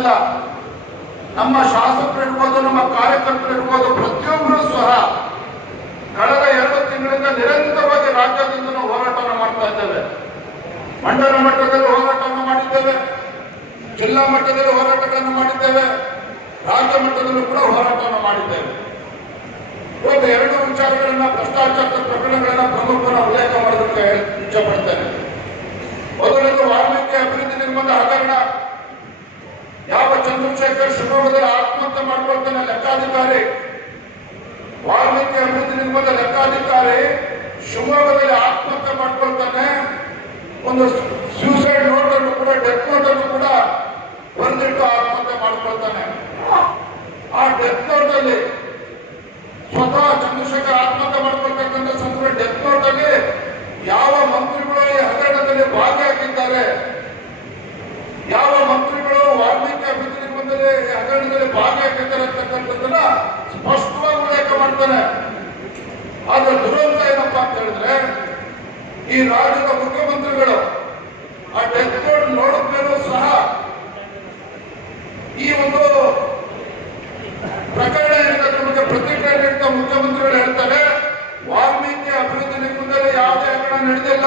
ಇಲ್ಲ, ನಮ್ಮ ಶಾಸಕರಿರ್ಬೋದು, ನಮ್ಮ ಕಾರ್ಯಕರ್ತರಿರ್ಬೋದು, ಪ್ರತಿಯೊಬ್ಬರು ಸಹ ಕಳೆದ 2 ತಿಂಗಳಿಂದ ನಿರಂತರವಾಗಿ ರಾಜ್ಯಾದ್ಯಂತ ನಾವು ಹೋರಾಟವನ್ನು ಮಾಡ್ತಾ ಇದ್ದೇವೆ. ಮಂಡಲ ಮಟ್ಟದಲ್ಲಿ ಹೋರಾಟವನ್ನು ಮಾಡಿದ್ದೇವೆ, ಜಿಲ್ಲಾ ಮಟ್ಟದಲ್ಲಿ ಹೋರಾಟಗಳನ್ನು ಮಾಡಿದ್ದೇವೆ, ರಾಜ್ಯ ಮಟ್ಟದಲ್ಲೂ ಕೂಡ ಹೋರಾಟವನ್ನು ಮಾಡಿದ್ದೇವೆ. ಇವತ್ತು 2 ವಿಚಾರಗಳನ್ನ, ಭ್ರಷ್ಟಾಚಾರದ ಪ್ರಕರಣಗಳನ್ನ ಪ್ರಮುಖನ ಉಲ್ಲೇಖ ಮಾಡೋದಕ್ಕೆ ಇಚ್ಛೆ ಪಡ್ತೇನೆ. ಮೊದಲನೇದು ವಾಲ್ಮೀಕಿ ಅಭಿವೃದ್ಧಿ ನಿಗಮದ ಹಗರಣ. ಯಾವ ಚಂದ್ರಶೇಖರ್ ಶಿವಮೊಗ್ಗದಲ್ಲಿ ಆತ್ಮಹತ್ಯೆ ಮಾಡ್ಕೊಳ್ತಾನೆ ಲೆಕ್ಕಾಧಿಕಾರಿ, ವಾಲ್ಮೀಕಿ ಅಭಿವೃದ್ಧಿ ನಿಗಮದ ಲೆಕ್ಕಾಧಿಕಾರಿ ಶಿವಮೊಗ್ಗದಲ್ಲಿ ಆತ್ಮಹತ್ಯೆ ಮಾಡ್ಕೊಳ್ತಾನೆ. ಒಂದು ಸೂಸೈಡ್ ನೋಟ್ ಅನ್ನು ಕೂಡ, ಡೆತ್ ನೋಟ್ ಅನ್ನು ಕೂಡ ಬರೆದಿಟ್ಟು ಆತ್ಮಹತ್ಯೆ ಮಾಡ್ಕೊಳ್ತಾನೆ. ಆ ಡೆತ್ ನೋಟ್ ಅಲ್ಲಿ ಸ್ವತಃ ಚಂದ್ರಶೇಖರ್ ಆತ್ಮಹತ್ಯೆ ಮಾಡ್ಕೊಳ್ತಕ್ಕಂಥ ಸಂದರ್ಭ ಡೆತ್ ನೋಟ್ ಅಲ್ಲಿ ಯಾವ ಮಂತ್ರಿಗಳು ಈ ಹಗರಣದಲ್ಲಿ ಭಾಗಿಯಾಗಿದ್ದಾರೆ, ಯಾವ ಮಂತ್ರಿಗಳು ವಾಲ್ಮೀಕಿ ಅಭಿವೃದ್ಧಿ ನಿಗಮದಲ್ಲಿ ಹಗರಣದಲ್ಲಿ ಭಾಗಿಯಾಗಿದ್ದಾರೆ ಅಂತಕ್ಕಂಥದ್ದನ್ನ ಸ್ಪಷ್ಟವಾಗಿ ಉಲ್ಲೇಖ ಮಾಡ್ತಾನೆ. ಆದ್ರೆ ದುರಂತ ಏನಪ್ಪಾ ಅಂತ ಹೇಳಿದ್ರೆ, ಈ ರಾಜ್ಯದ ಮುಖ್ಯಮಂತ್ರಿಗಳು ಆ ಡೆತ್ ನೋಟ್ ನೋಡಿದ ಮೇಲೂ ಸಹ ಈ ಒಂದು ಪ್ರಕರಣ ಬಗ್ಗೆ ಪ್ರತಿಕ್ರಿಯೆ ನೀಡಿದ ಮುಖ್ಯಮಂತ್ರಿಗಳು ಹೇಳ್ತಾರೆ, ವಾಲ್ಮೀಕಿ ಅಭಿವೃದ್ಧಿ ನಿಗಮದಲ್ಲಿ ಯಾವುದೇ ಹಗರಣ ನಡೆದಿಲ್ಲ,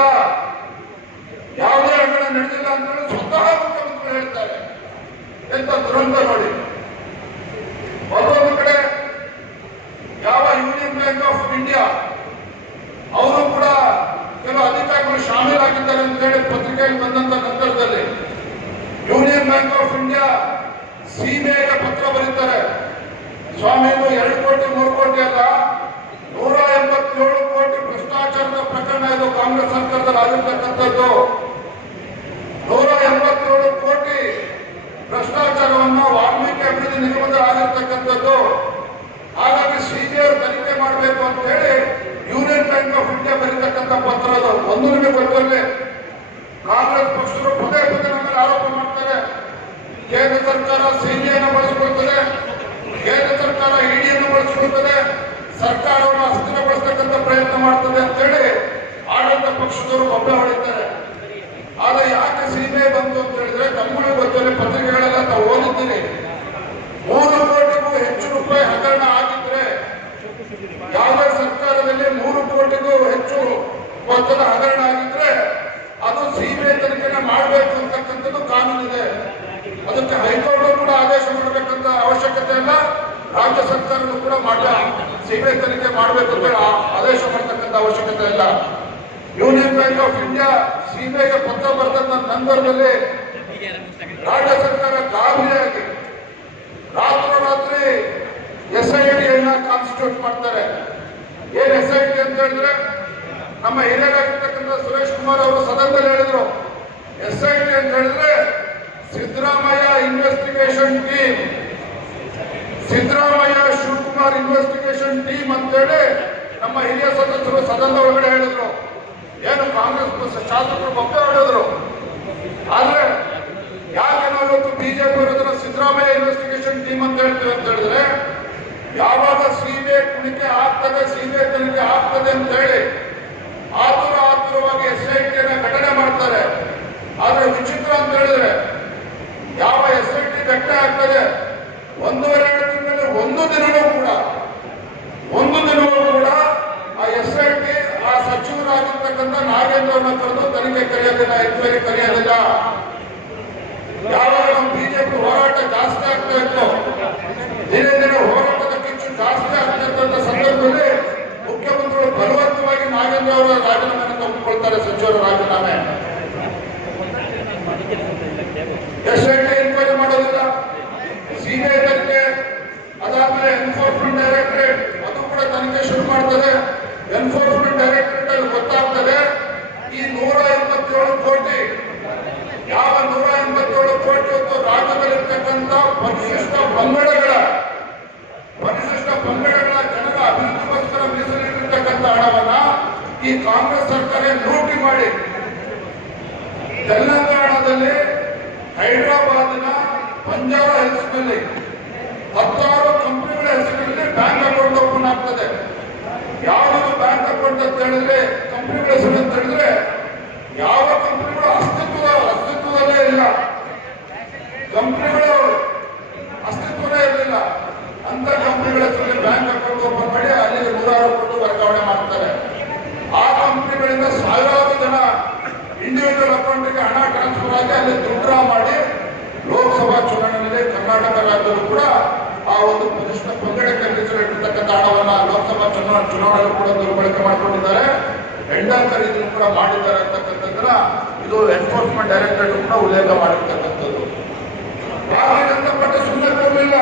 ಯಾವುದೇ ಹಗರಣ ನಡೆದಿಲ್ಲ ಅಂತ ಹೇಳಿ ಸ್ವತಃ ಮುಖ್ಯಮಂತ್ರಿಗಳು ಹೇಳ್ತಾರೆ. ಎಂತ ದುರಂತ ನೋಡಿ. ಮತ್ತೊಂದು ಕಡೆ ಯಾವ ಯೂನಿಯನ್ ಬ್ಯಾಂಕ್ ಆಫ್ ಇಂಡಿಯಾ ಅವರು ಕೂಡ ಕೆಲವು ಅಧಿಕಾರಿಗಳು ಶಾಮೀಲಾಗಿದ್ದಾರೆ ಅಂತ ಹೇಳಿ ಪತ್ರಿಕೆಯಲ್ಲಿ ಬಂದಂತ ನಂತರದಲ್ಲಿ ಯೂನಿಯನ್ ಬ್ಯಾಂಕ್ ಆಫ್ ಇಂಡಿಯಾ ಸಿಬಿಐಗೆ ಪತ್ರ ಬರೀತಾರೆ. ಸ್ವಾಮಿ, 2 ಕೋಟಿ 3 ಕೋಟಿ ಅಲ್ಲ, 187 ಕೋಟಿ ಭ್ರಷ್ಟಾಚಾರದ ಪ್ರಕರಣ ಇದು ಕಾಂಗ್ರೆಸ್ ಸರ್ಕಾರದಲ್ಲಿ ಆಗಿರ್ತಕ್ಕಂಥದ್ದು. 187 ಕೋಟಿ ಭ್ರಷ್ಟಾಚಾರವನ್ನ ವಾಲ್ಮೀಕಿ ಅಭಿವೃದ್ಧಿ ನಿಗಮದಲ್ಲಿ ಆಗಿರ್ತಕ್ಕಂಥದ್ದು. ಹಾಗಾಗಿ ಸಿಬಿಐ ತನಿಖೆ ಮಾಡಬೇಕು ಅಂತ ಹೇಳಿ ಯೂನಿಯನ್ ಬ್ಯಾಂಕ್ ಆಫ್ ಇಂಡಿಯಾ ಬರೀತಕ್ಕಂಥ ಪತ್ರ ಅದು. ಒಂದು ನಿಮಗೆ ಗೊತ್ತಲ್ಲಿ ಕಾಂಗ್ರೆಸ್ ಪಕ್ಷರು ಪದೇ ಪದೇ ನಮ್ಮ ಆರೋಪ ಮಾಡ್ತಾರೆ, ಕೇಂದ್ರ ಸರ್ಕಾರ ಸಿಬಿಐನ ಬಳಸಿಕೊಳ್ತದೆ, ಕೇಂದ್ರ ಸರ್ಕಾರ ಇಡಿಯನ್ನು ಬಳಸಿಕೊಳ್ತದೆ, ಸರ್ಕಾರವನ್ನು ಅಸ್ಥಿರಗೊಳಿಸತಕ್ಕಂಥ ಪ್ರಯತ್ನ ಮಾಡ್ತದೆ ಅಂತ ಹೇಳಿ ಆಡಳಿತ ಪಕ್ಷದವರು ಒಬ್ಬೆ ಹೊಡಿತಾರೆ. ಆದ್ರೆ ಯಾಕೆ ಸಿಬಿಐ ಬಂತು ಅಂತ ಹೇಳಿದ್ರೆ, ತಮ್ಮಗಳಿಗೆ ಗೊತ್ತಲ್ಲಿ ಪತ್ರಿಕೆಗಳೆಲ್ಲ ನಾವು ಓದಿದ್ದೀರಿ, 3 ಕೋಟಿಗೂ ಹೆಚ್ಚು ರೂಪಾಯಿ ಹಗರಣ ಆಗಿದ್ರೆ, ಯಾವುದೇ ಸರ್ಕಾರದಲ್ಲಿ 3 ಕೋಟಿಗೂ ಹೆಚ್ಚು ಮೊತ್ತದ ಹಗರಣ ಆಗಿದ್ರೆ ಅದು ಸಿಬಿಐ ತನಿಖೆನ ಮಾಡಬೇಕು ಅಂತಕ್ಕಂಥದ್ದು ಕಾನೂನಿದೆ. ಅದಕ್ಕೆ ಹೈಕೋರ್ಟ್ ಕೂಡ ಆದೇಶ ಮಾಡಬೇಕಂತ ಅವಶ್ಯಕತೆ ಇಲ್ಲ, ರಾಜ್ಯ ಸರ್ಕಾರಗಳು ಕೂಡ ಸಿಬಿಐ ತನಿಖೆ ಮಾಡಬೇಕು ಅಂತ ಆದೇಶ ಮಾಡತಕ್ಕಂಥ ಅವಶ್ಯಕತೆ ಇಲ್ಲ. ಯೂನಿಯನ್ ಬ್ಯಾಂಕ್ ಆಫ್ ಇಂಡಿಯಾ ಸಿಬಿಐಗೆ ಪತ್ರ ಬರೆದ ನಂತರದಲ್ಲಿ ರಾಜ್ಯ ಸರ್ಕಾರ ಗಾಬರಿಯಾಗಿ ರಾತ್ರೋರಾತ್ರಿ SIT ಕಾನ್ಸ್ಟಿಟ್ಯೂಟ್ ಮಾಡ್ತಾರೆ. ಏನ್ SIT ಅಂತ ಹೇಳಿದ್ರೆ, ನಮ್ಮ ಹಿರಿಯರಾಗಿರ್ತಕ್ಕಂಥ ಸುರೇಶ್ ಕುಮಾರ್ ಅವರು ಸದನದಲ್ಲಿ ಹೇಳಿದ್ರು, SIT ಅಂತ ಹೇಳಿದ್ರೆ Siddaramaiah investigation team, Siddaramaiah Shivakumar investigation team ಅಂತೇಳಿ ನಮ್ಮ ಹಿರಿಯ ಸದಸ್ಯರು ಸದನದ ಒಳಗಡೆ ಹೇಳಿದ್ರು. ಏನು ಕಾಂಗ್ರೆಸ್ ಶಾಸಕರು ಒಬ್ಬೆ ಹೇಳಿದ್ರು. ಆದ್ರೆ ಯಾಕೆ ನಾವು ಇವತ್ತು ಬಿಜೆಪಿ ಅವರನ್ನ ಸಿದ್ದರಾಮಯ್ಯ ಇನ್ವೆಸ್ಟಿಗೇಷನ್ ಟೀಮ್ ಅಂತ ಹೇಳ್ತೀವಿ ಅಂತ ಹೇಳಿದ್ರೆ, ಯಾವಾಗ ಸಿಬಿಐ ತನಿಖೆ ಆಗ್ತದೆ, ಸಿಬಿಐ ತನಿಖೆ ಆಗ್ತದೆ ಅಂತ ಹೇಳಿ ಆತುರವಾಗಿ SIT ಘಟನೆ ಮಾಡ್ತಾರೆ. ಆದ್ರೆ ವಿಚಿತ್ರ ಅಂತ ಹೇಳಿದ್ರೆ, ಯಾವ SIT ಘಟನೆ ಆಗ್ತದೆ 1.5 ತಿಂಗಳಲ್ಲಿ ಒಂದು ದಿನವೂ ಕೂಡ ಆ SIT ಆ ಸಚಿವರಾಗಿರ್ತಕ್ಕಂಥ ನಾಗೇಂದ್ರವನ್ನ ಕರೆದು ತನಿಖೆ ಕರೆಯೋದಿಲ್ಲ, ಎನ್ಕ್ವೈರಿ ಕರೆಯೋದಿಲ್ಲ. ಯಾವಾಗ ನಮ್ಮ ಬಿಜೆಪಿ ಹೋರಾಟ ಜಾಸ್ತಿ ಆಗ್ತಾ ಇತ್ತು, ದಿನೇ ದಿನೇ ಹೋರಾಟದ ಕಿಚ್ಚು ಜಾಸ್ತಿ ಆಗ್ತಿರ್ತಕ್ಕಂಥ ಸಂದರ್ಭದಲ್ಲಿ ಮುಖ್ಯಮಂತ್ರಿಗಳು ಬಲವಂತವಾಗಿ ನಾಗೇಂದ್ರ ಅವರ ರಾಜೀನಾಮೆಯನ್ನು ತೆಗೆದುಕೊಳ್ತಾರೆ, ಸಚಿವರ ರಾಜೀನಾಮೆ. SIT ಎನ್ಕ್ವೈರಿ ಮಾಡೋದಿಲ್ಲ, ಸಿಬಿಐ ತನಿಖೆ, ಅದಾದ್ಮೇಲೆ ಎನ್ಫೋರ್ಸ್ಮೆಂಟ್ ಡೈರೆಕ್ಟರೇಟ್ ಅದು ಕೂಡ ತನಿಖೆ ಶುರು ಮಾಡ್ತದೆ. ಎನ್ಫೋರ್ಸ್ಮೆಂಟ್ ಡೈರೆಕ್ಟರೇಟ್ ಅಲ್ಲಿ ಗೊತ್ತಾಗ್ತದೆ ಈ 187 ಕೋಟಿ, ಯಾವ 187 ಕೋಟಿ ಹೊತ್ತು ರಾಜ್ಯದಲ್ಲಿರ್ತಕ್ಕಂಥ ಪರಿಶಿಷ್ಟ ಪಂಗಡಗಳ ಜನರ ಅಭಿವೃದ್ಧಿಗೋಸ್ಕರ ಮೀಸಲಿಟ್ಟಿರ್ತಕ್ಕಂಥ ಹಣವನ್ನ ಈ ಕಾಂಗ್ರೆಸ್ ಸರ್ಕಾರ ಲೂಟಿ ಮಾಡಿ ತೆಲಂಗಾಣದಲ್ಲಿ ಹೈದರಾಬಾದ್ನ ಬಂಜಾರ ಹಿಲ್ಸ್ನಲ್ಲಿ 16 ಕಂಪನಿಗಳ ಹೆಸರಿನಲ್ಲಿ ಬ್ಯಾಂಕ್ ಅಕೌಂಟ್ ಓಪನ್ ಆಗ್ತದೆ. ಯಾವುದು ಬ್ಯಾಂಕ್ ಅಕೌಂಟ್ ಅಂತ ಹೇಳಿದ್ರೆ, ಕಂಪನಿಗಳ ಹೆಸರು ಅಂತ ಹೇಳಿದ್ರೆ ಯಾವ ಕಂಪನಿಗಳು ಅಸ್ತಿತ್ವದಲ್ಲೇ ಇಲ್ಲ. ಕಂಪನಿಗಳು ಹಾಗಾಗಿ ಅಲ್ಲಿ ದುಡ್ರಾ ಮಾಡಿ ಲೋಕಸಭಾ ಚುನಾವಣೆಯಲ್ಲಿ ಕರ್ನಾಟಕ ರಾಜ್ಯದಲ್ಲೂ ಕೂಡ ಆ ಒಂದು ಪ್ರತಿಷ್ಠ ಪಂಗಡಕ್ಕೆ ಮೀಸಲಿಟ್ಟಿರ್ತಕ್ಕಂಥ ಹಣವನ್ನ ಲೋಕಸಭಾ ಚುನಾವಣೆಯಲ್ಲೂ ಕೂಡ ದುರ್ಬಳಕೆ ಮಾಡಿಕೊಂಡಿದ್ದಾರೆ. ಟೆಂಡರ್ ಖರೀದಿಯನ್ನು ಕೂಡ ಮಾಡಿದ್ದಾರೆ ಅಂತಕ್ಕಂಥದ್ದನ್ನ ಇದು ಎನ್ಫೋರ್ಸ್ಮೆಂಟ್ ಡೈರೆಕ್ಟರೇಟ್ ಕೂಡ ಉಲ್ಲೇಖ ಮಾಡಿರ್ತಕ್ಕಂಥದ್ದು. ಭಾರತೀಯ ಜನತಾ ಪಾರ್ಟಿ ಸುಮ್ಮನೆ ಕೊಡಲಿಲ್ಲ.